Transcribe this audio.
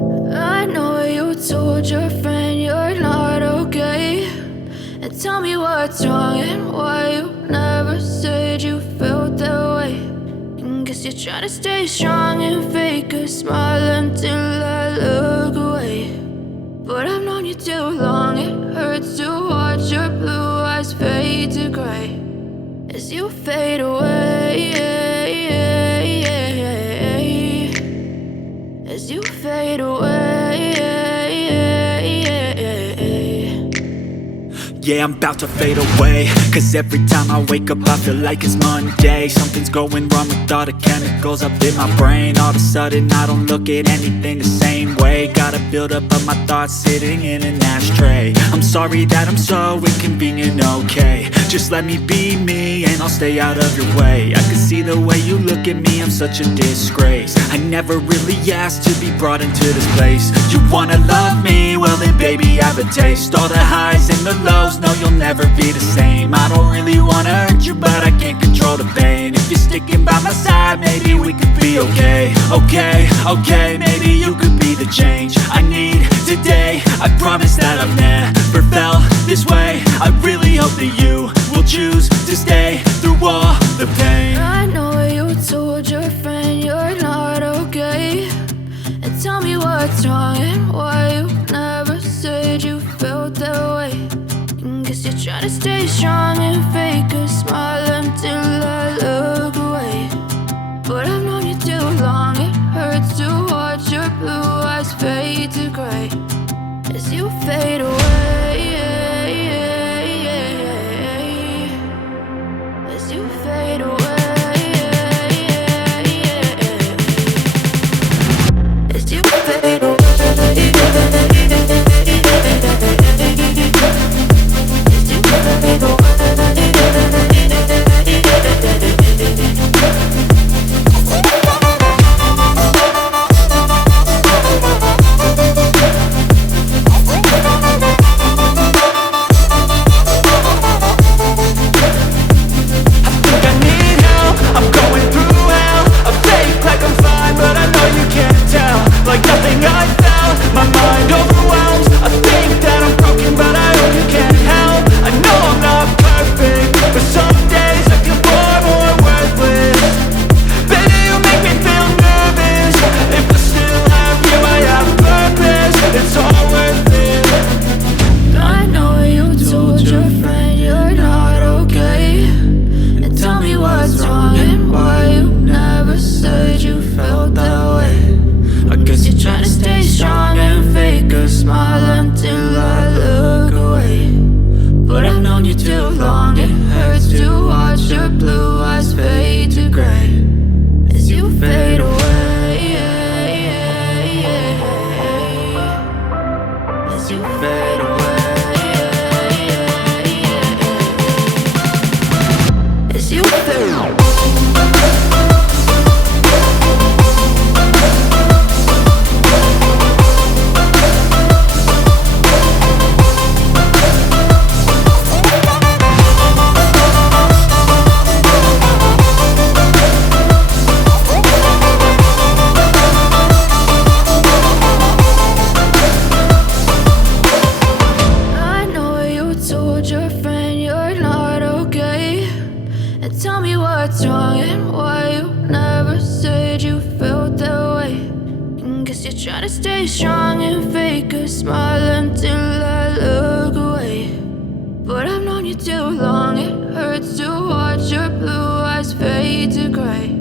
I know you told your friend you're not okay. And tell me what's wrong and why you never said you felt that way. And guess you're trying to stay strong and fake a smile until I look away. But I've known you too long, it hurts to watch your blue eyes fade to gray as you fade away. As you fade away. Yeah, I'm about to fade away, cause every time I wake up I feel like it's Monday. Something's going wrong with all the chemicals up in my brain. All of a sudden I don't look at anything the same way. Gotta build up of my thoughts sitting in an ashtray. I'm sorry that I'm so inconvenient, okay. Just let me be me and I'll stay out of your way. I can see the way you look at me, I'm such a disgrace. I never really asked to be brought into this place. You wanna love me? Well then baby have a taste. All the highs and the lows, no you'll never be the same. I don't really wanna hurt you but I can't control the pain. If you're sticking by my side, maybe we could be okay. Okay, maybe you could be the change I need today. I promise that I've never felt this way. I really hope that you will choose to stay through all the pain. I know you told your friend you're not okay. And tell me what's wrong and why you never said you felt that way. And guess you're trying to stay strong and fake a smile until I look away. But I've known you too long, it hurts to watch your blue eyes fade to gray as you fade away. As you fade away. As you fade away. Tell me what's wrong and why you never said you felt that way. And guess you're trying to stay strong and fake a smile until I look away. But I've known you too long, it hurts to watch your blue eyes fade to gray